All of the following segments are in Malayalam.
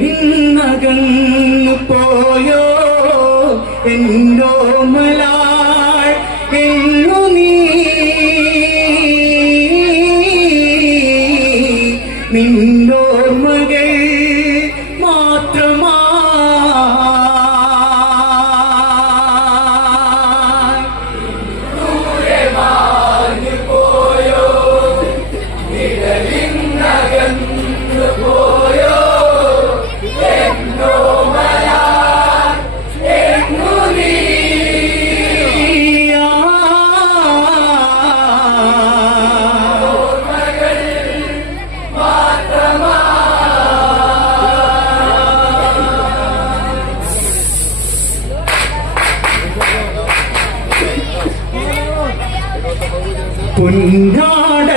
للناس പൊന്നാട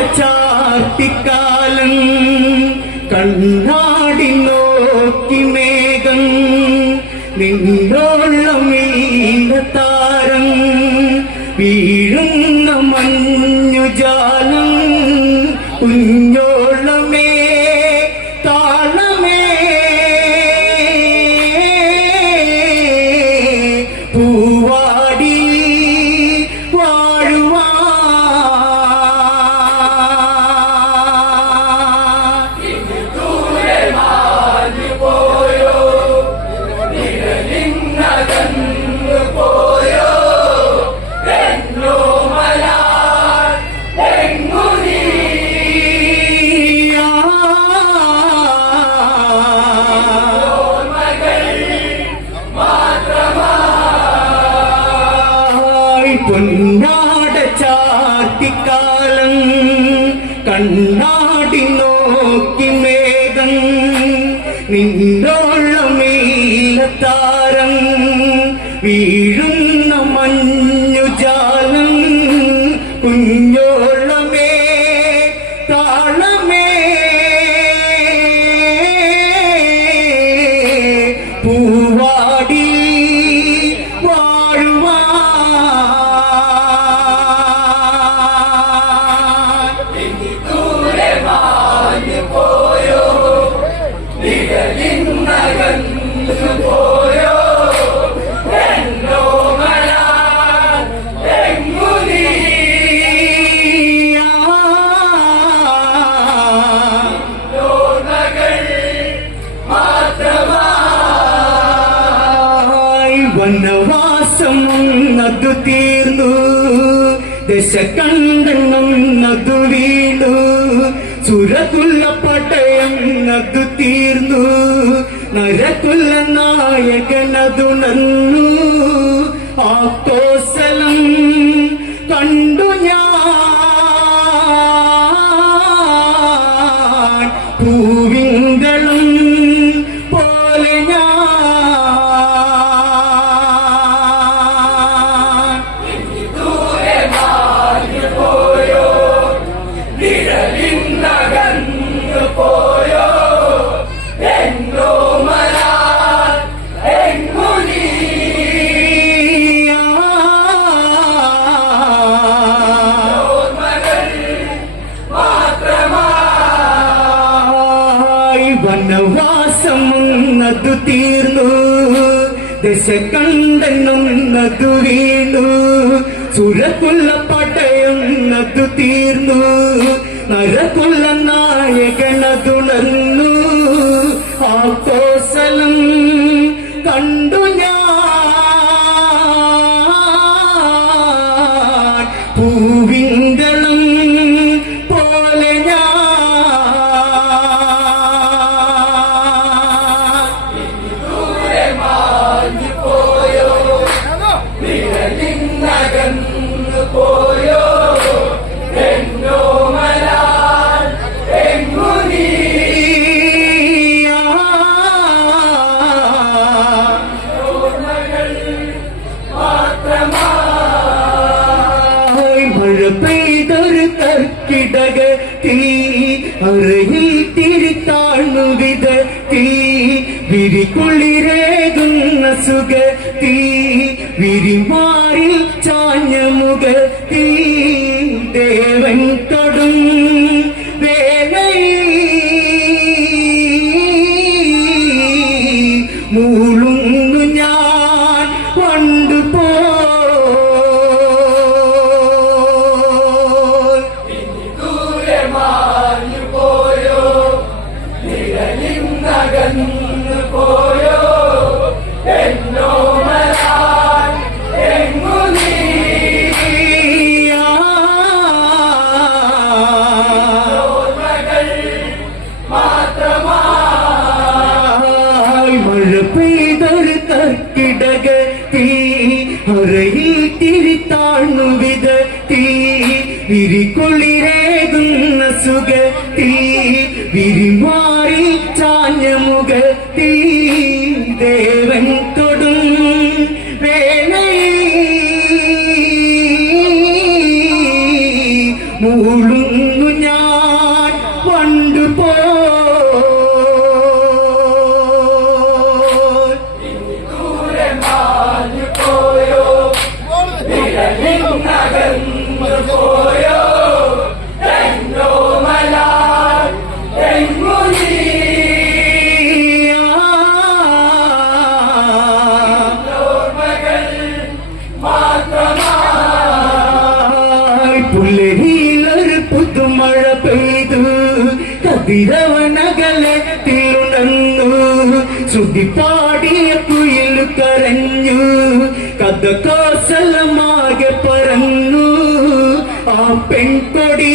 കണ്ണാടി നോക്കി മേഘം നിന്നോളമില്ല നതു തീർന്നു. ദശ കണ്ടെണ്ണം നതു വീണു. ചുരത്തുള്ള പട്ടയം നതു തീർന്നു. നരകുല്ല ആ ആത്തോസലം കണ്ടു ഞാൻ ദശ കണ്ടെന്നതു വീണു. സുരക്കുള്ള പട്ടയം നതു തീർന്നു. നരക്കുള്ള നായകനതുണർന്നു മഴ പെയ്തൊരു കർക്കിടക തീ. അറയിൽ തിരിത്താണു വിധ തീ. വിരിക്കുളിരേകുന്ന സുഖ തീ. വിരിമാറിൽ ചാഞ്ഞ മുഖ. വിരിക്കുളിരേകുന്ന സുഖ തീ വിരിമാറി ചാഞ്ഞ മുഖ തീ ദേവൻ തൊടും മൂളുന്നു ഞാൻ പണ്ടുപോ പുല്ലരിയിലൊരു కోసలమాగే పరన్ను ఆ పెంకొడీ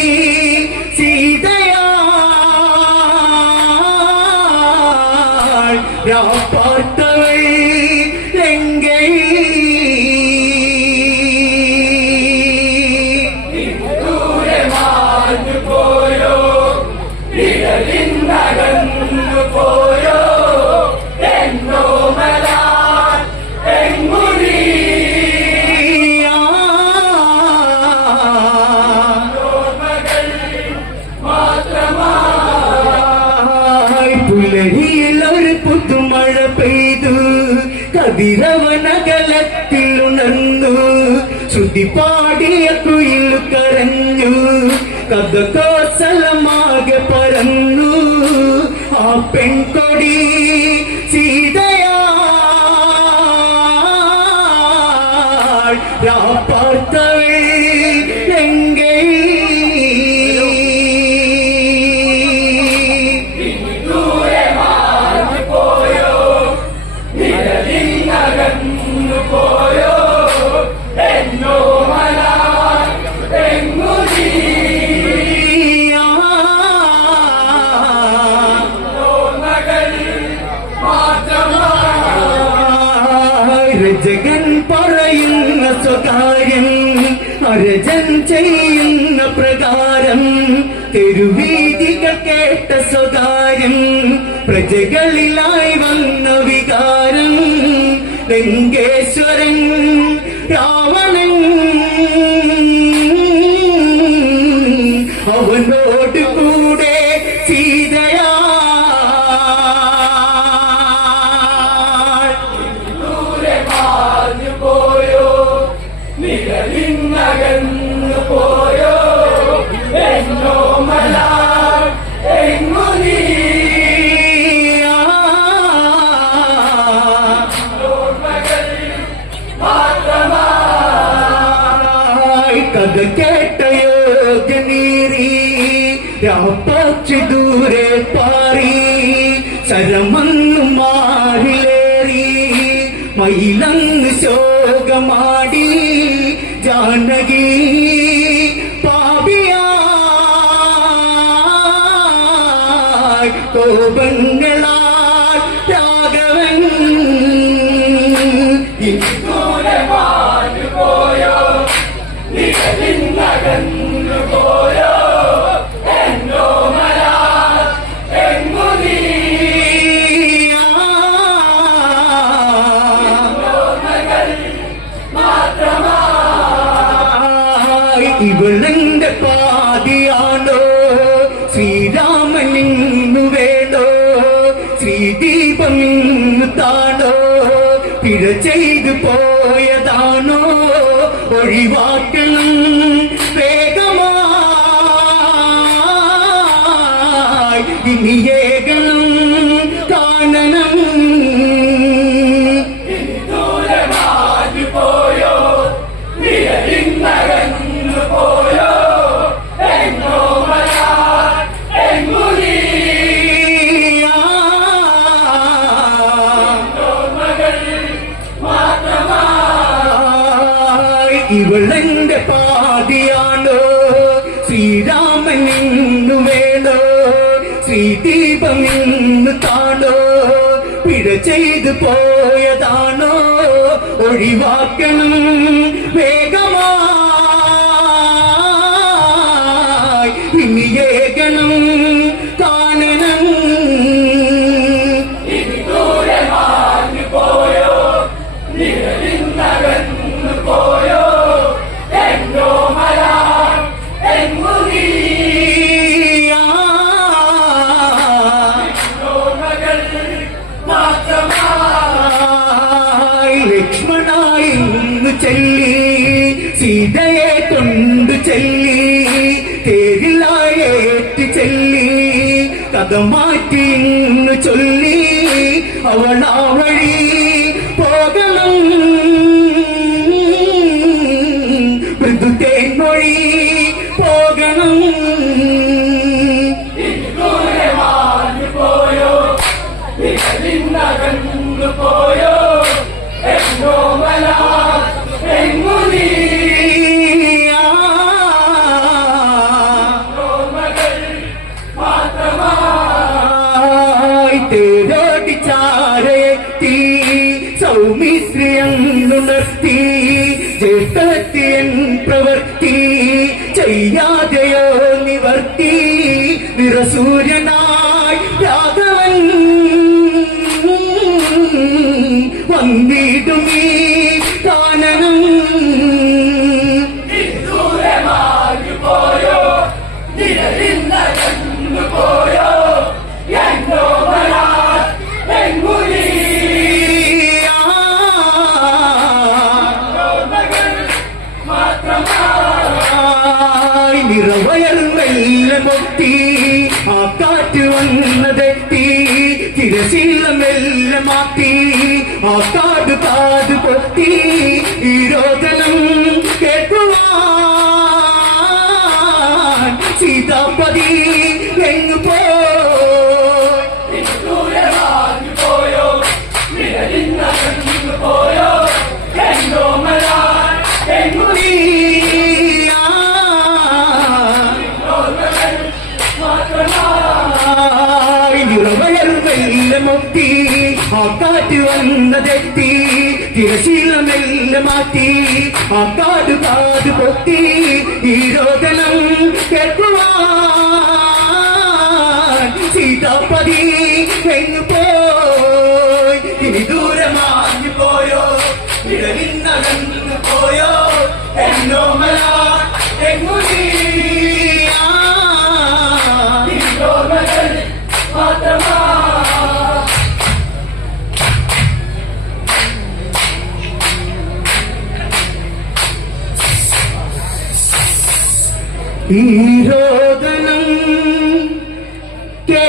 ആ പെൺകൊടി ചെയ്യുന്ന പ്രകാരം തെരുവീതികൾ കേട്ട സ്വകാര്യം പ്രജകളിലായി വന്ന വികാരം ലങ്കേശ്വരൻ രാവണൻ കഥ കേട്ട യോഗനീറി രാപ്പാച്ചു ദൂരെ പാറി ശരമന്നു മാറിലേറി മയിലങ്ങ് ശോകമാടി ജാനകി പാപിയായി കോപങ്ങളാൽ ഇവളെന്റെ പാതിയാണോ? ശ്രീരാമൻ ഇന്നു വേണോ? ശ്രീദീപം ഇന്നു താണോ? പിഴ ചെയ്തു പോയതാണോ ചെയ്തു പോയതാണോ? ഒഴിവാക്കണം. വേഗമായി மதமாக்கின்னு சொல்லி அவள் அவழி ജ്യേഷ്ഠത്തിയൻ പ്രവർത്തി ചെയ്യാതെയോ നിവർത്തി നിറസൂര്യനായി ആയി പൊട്ടി ആ കാറ്റ് വന്നതെത്തി തിരശീല മെല്ലെ മാറ്റി ആ കാട് കാത് പൊട്ടി. ഈ രോദനം കേട്ടുവാൻ സീതാപതി. മെല്ലെ മാറ്റി ആ കാട് കാത് പൊത്തി ഈ രോദനം കേൾക്കുവാൻ ஈரோதனம் கே